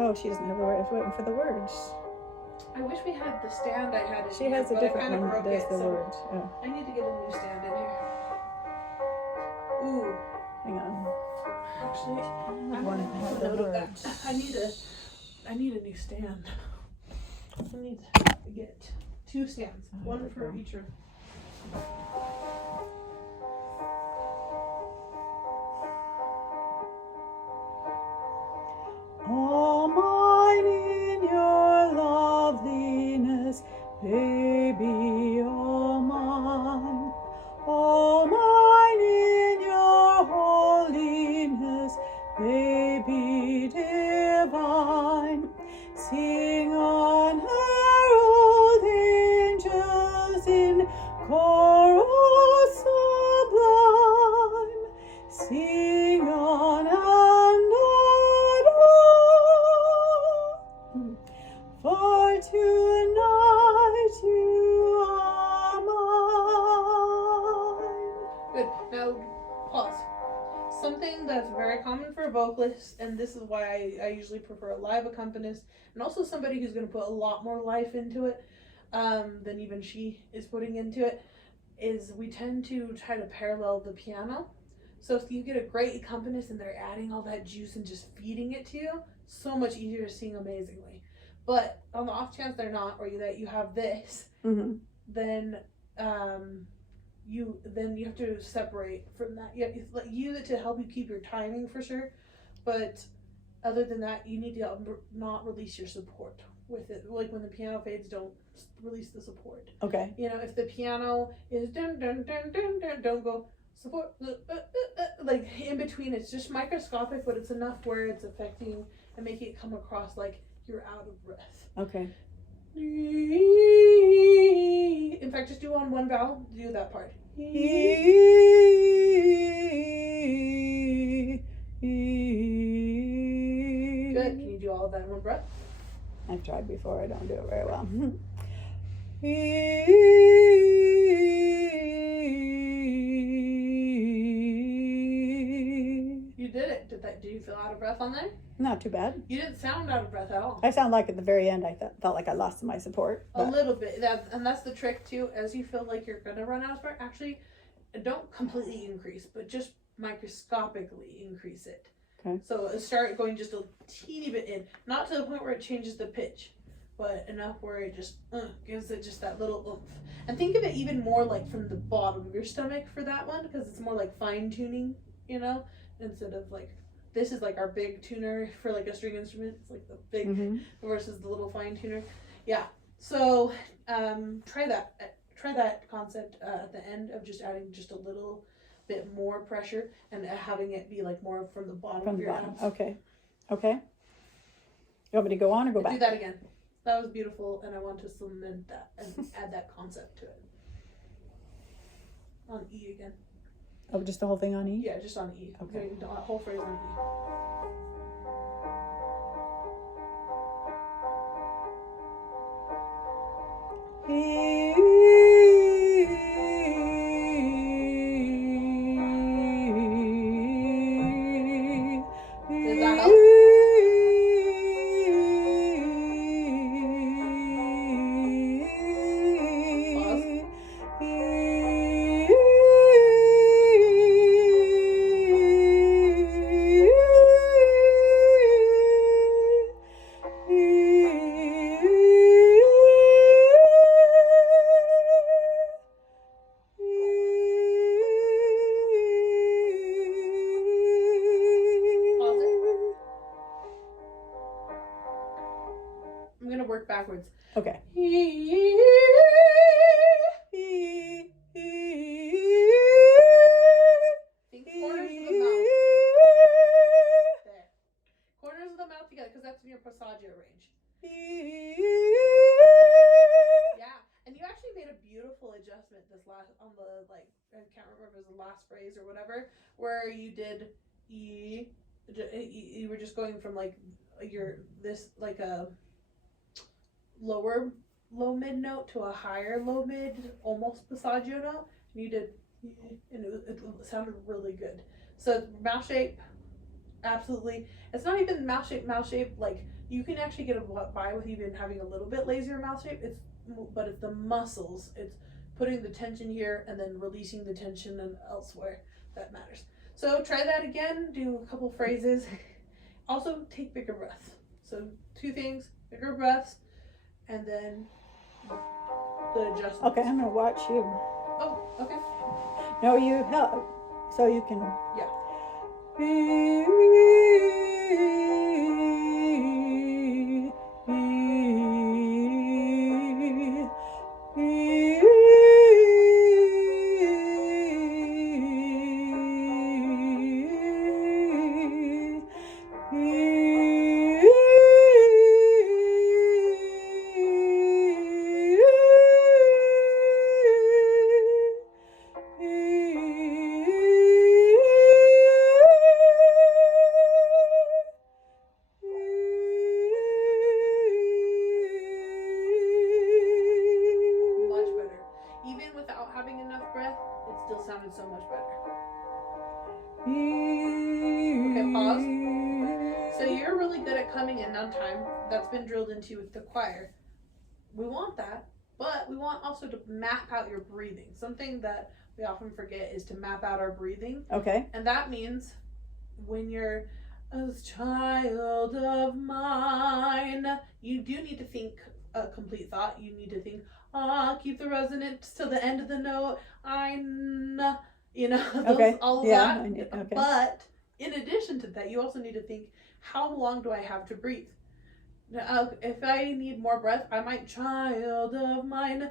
Oh, she doesn't have the words. Waiting for the words. I wish we had the stand I had. She has a different one that does the words. Oh. I need to get a new stand in here. Ooh. Hang on. Actually, I want to have the words. I need a new stand. I need to get 2 stands, one for each room. All mine in your loveliness, baby, all mine. All mine in your holiness, baby divine. Sing on herald angels in chorus sublime. Sing on and on, for tonight you are mine. Good. Now, pause. Something that's very common for vocalists, and this is why I usually prefer a live accompanist, and also somebody who's going to put a lot more life into it than even she is putting into it, is we tend to try to parallel the piano. So if you get a great accompanist and they're adding all that juice and just feeding it to you, so much easier to sing amazingly. But on the off chance they're not, or that you have this, then you have to separate from that. You have to use it to help you keep your timing for sure, but other than that, you need to not release your support with it. Like when the piano fades, don't release the support. Okay. You know, if the piano is dun dun dun dun dun, don't go support like in between. It's just microscopic, but it's enough where it's affecting and making it come across like you're out of breath. Okay. In fact, just do on one vowel. Do that part. Good. Can you do all of that in one breath? I've tried before. I don't do it very well. You did it. Did you feel out of breath on there? Not too bad. You didn't sound out of breath at all. I sound like at the very end I felt like I lost my support. A little bit. And that's the trick too. As you feel like you're gonna run out of breath, actually don't completely increase, but just microscopically increase it. Okay. So start going just a teeny bit in, not to the point where it changes the pitch, but enough where it just gives it just that little oomph. And think of it even more like from the bottom of your stomach for that one, because it's more like fine tuning, you know, instead of like, this is like our big tuner for like a string instrument. It's like the big versus the little fine tuner. Yeah. So try that concept at the end of just adding just a little bit more pressure and having it be like more from the bottom of your abs. Okay. Okay. You want me to go on or go back? Do that again. That was beautiful, and I want to cement that and add that concept to it. On E again. Oh, just the whole thing on E? Yeah, just on E. Okay. The whole phrase on E. Did that help? I'm gonna work backwards. Okay. Think corners of the mouth. There. Corners of the mouth together, because that's in your passaggio range. Yeah, and you actually made a beautiful adjustment this last on the I can't remember if it was the last phrase or whatever, where you did E. You were just going from like a lower low mid note to a higher low mid, almost passaggio note. And you did, and it sounded really good. So mouth shape, absolutely. It's not even mouth shape like You can actually get by with even having a little bit lazier mouth shape. But it's the muscles. It's putting the tension here and then releasing the tension and elsewhere that matters. So try that again. Do a couple phrases. Also, take bigger breaths. So 2 things: bigger breaths, and then the adjustments. Okay, I'm gonna watch you. Oh, okay. No, you help, so you can. Yeah. Much better. Even without having enough breath, it still sounded so much better. Okay, pause. So you're really good at coming in on time. That's been drilled into you with the choir. We want that, but we want also to map out your breathing. Something that we often forget is to map out our breathing. Okay. And that means when you're a child of mine, you do need to think a complete thought. You need to think, keep the resonance to the end of the note. All of Yeah, that. okay. But in addition to that, you also need to think, how long do I have to breathe? If I need more breath, I might child of mine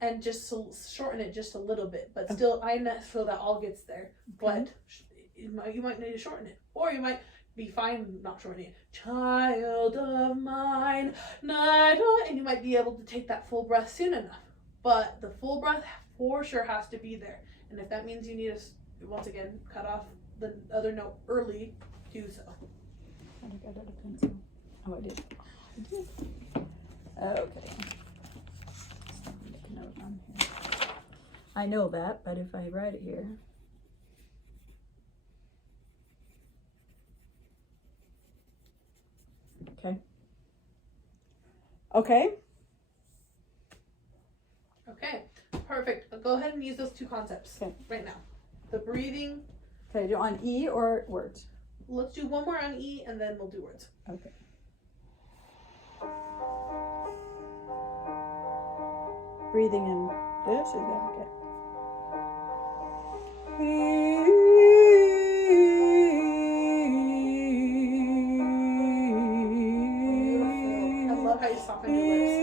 and just shorten it just a little bit. But still, so that all gets there. Okay. But you might need to shorten it. Or you might be fine not shortening it. Child of mine, night, and you might be able to take that full breath soon enough. But the full breath for sure has to be there. And if that means you need to, once again, cut off the other note early, do so. I think I got a pencil. Oh, I did. Okay. Make a note on here. I know that, but if I write it here. Okay. Okay. Okay, perfect. Go ahead and use those 2 concepts right now. The breathing. Okay, do on E or words? Let's do one more on E and then we'll do words. Okay. Breathing in this, is that okay? Beautiful. I love how you soften your lips.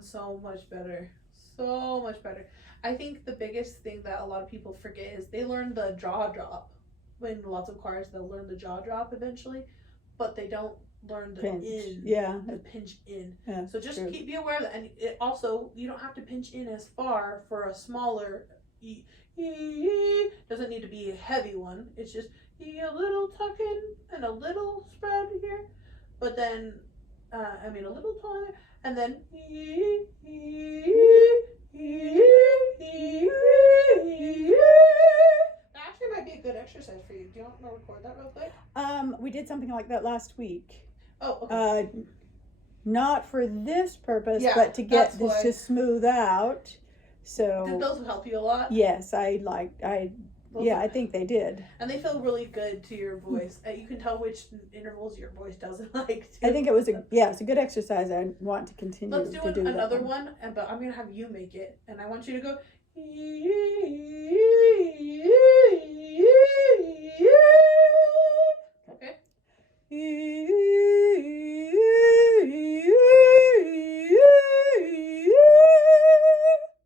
So much better. So much better. I think the biggest thing that a lot of people forget is they learn the jaw drop. When lots of choirs, they'll learn the jaw drop eventually, but they don't learn the pinch. in. Yeah. The pinch in. Yeah, so just true. be aware of that. And it also, you don't have to pinch in as far for a smaller E. Doesn't need to be a heavy one. It's just a little tuck in and a little spread here. But then, a little taller. And then that actually might be a good exercise for you. Do you want to record that real quick? We did something like that last week. Oh, okay. Not for this purpose, Yeah, but to get that's this why. to smooth out. So Did those help you a lot? yes, I think they did. And they feel really good to your voice. You can tell which intervals your voice doesn't like too. I think it was it's a good exercise. I want to continue. Let's do, to do another that one, but I'm gonna have you make it, and I want you to go. Okay.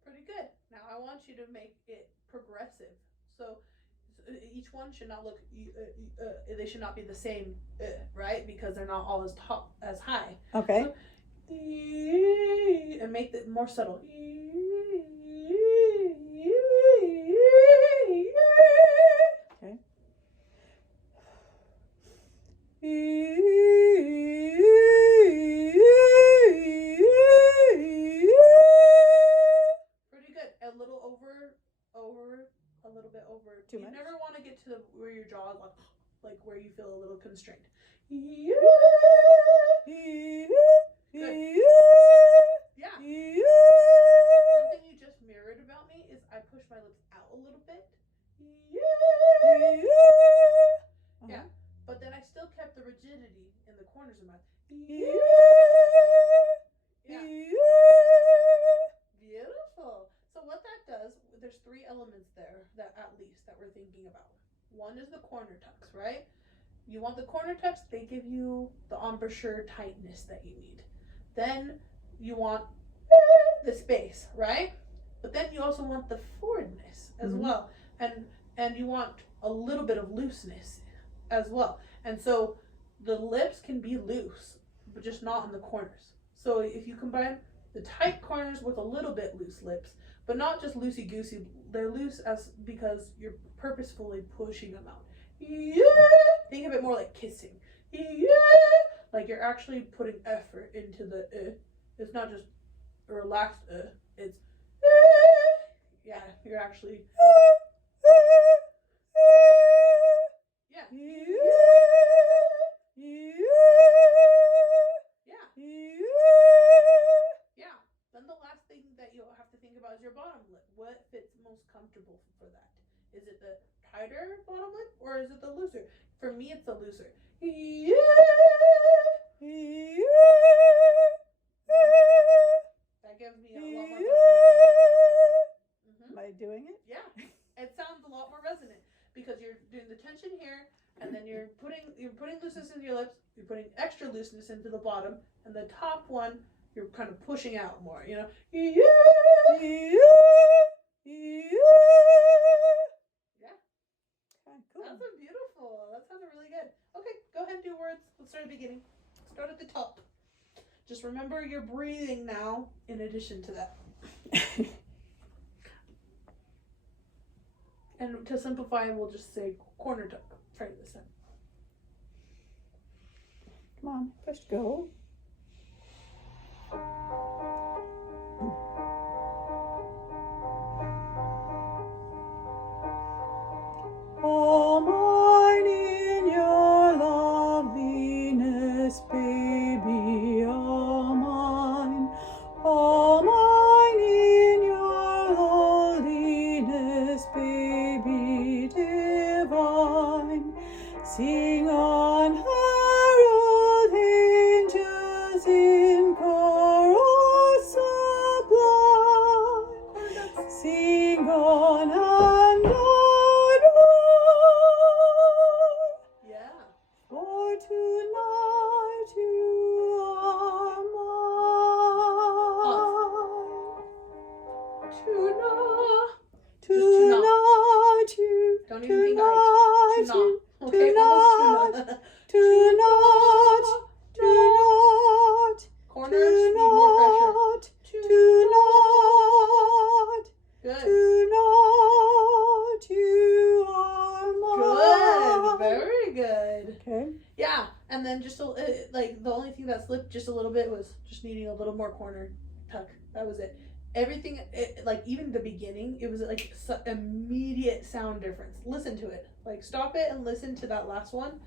Pretty good. Now I want you to make it progressive. So each one should not look. They should not be the same, right? Because they're not all as high. Okay. So, and make it more subtle. Okay. Pretty good. A little over, a little bit over. Too You much? never want to get to where your jaw is like where you feel a little constrained. Good. Yeah. Something you just mirrored about me is I push my lips out a little bit. Yeah. But then I still kept the rigidity in the corners of my mouth. Yeah. Beautiful. So what that does, there's 3 elements there that at least that we're thinking about. One is the corner tucks, right? You want the corner tucks, they give you the embouchure tightness that you need. Then you want the space, right? But then you also want the forwardness as well. And you want a little bit of looseness as well. And so the lips can be loose, but just not in the corners. So if you combine the tight corners with a little bit loose lips, but not just loosey-goosey, they're loose because you're purposefully pushing them out. Think of it more like kissing. Like you're actually putting effort into the It's not just a relaxed it's yeah, you're actually yeah. Yeah. Then the last thing that you'll have to think about is your bottom lip. What fits most comfortable for that? Is it the tighter bottom lip or is it the looser? For me, it's the looser. That gives me a lot more Am I doing it? Yeah. It sounds a lot more resonant because you're doing the tension here and then you're putting looseness into your lips, you're putting extra looseness into the bottom, and the top one you're kind of pushing out more, you know? Yeah. Okay, cool. That sounded beautiful. That sounded really good. Okay, go ahead and do words. Let's start at the beginning. Start at the top. Just remember you're breathing now in addition to that. And to simplify, we'll just say corner tuck. Try this time. Come on, push go. All mine in your loveliness, baby, all mine in your holiness, baby divine. Sing on, herald angels in chorus sublime. Sing on and on, Yeah. for tonight you are mine. Tonight you, Don't even think I. tonight Tuna. you, Okay, almost tuna. tonight. Corners need more pressure. Tonight. Good. Tonight you are mine. Good. Very good. Okay. Yeah, and then just like the only thing that slipped just a little bit was just needing a little more corner tuck. That was it. Everything, like even the beginning, it was like immediate sound difference. Listen to it. Like stop it and listen to that last one.